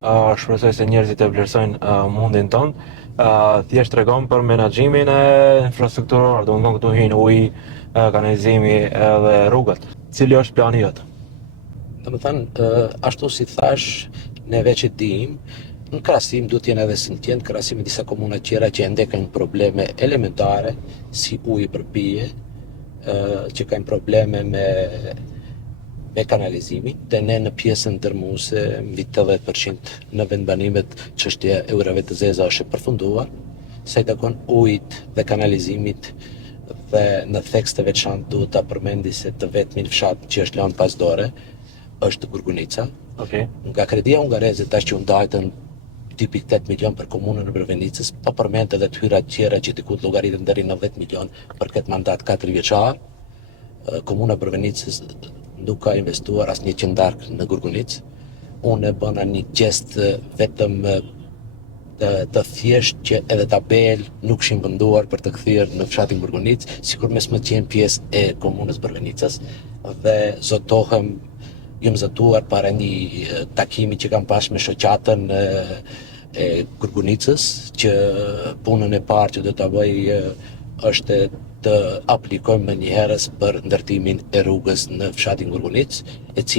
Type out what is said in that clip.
Shpresoj se njerëzit e vlerësojnë mundin tonë. Thjesht tregon për menaxhimin e infrastrukturor, domethënë këtu hyjnë uji, kanalizimi edhe rrugët. Cili është plani jot? Ashtu si thash, ne veç e dim, në krahasim duhet të jenë edhe si në krahasim me disa komuna tjera që ende kanë probleme elementare, si uji për pije, që kanë probleme me kanalizimin, dhe ne në pjesën ndërmuese mbi 80% në vendbanimet çështja e ujrave të zeza është e përfunduar, sa i takon ujit dhe kanalizimit. Dhe në tekst të veçantë duhet ta përmendi se të vetmin fshat që është lënë pas dore është Gurgunica. Okej. Nga Kredia Hungareze tash që u ndajtën 2.8 milion për komunën e Brëvenicës, pa përmend edhe të hyrat tjera që diku llogaritën deri në 10 milion për këtë mandat 4 vjeçar. Komuna e Brëvenicës nuk ka investuar asnjë qendark në Gurgunicë. Unë e bëna një gest vetëm të thjesht që edhe tabel nuk ishin venduar për të kthyer në fshatin Gurgunicë, sikurmes më qenë pjesë e komunës Brëvenicës, dhe zotohem jam zëtuar para një takimi që kam pas me shoqatën e Gurgunicës, që punën e parë që do ta bëj është të aplikojmë më njëherës për ndërtimin e rrugës në fshatin Gurgunicë, e cili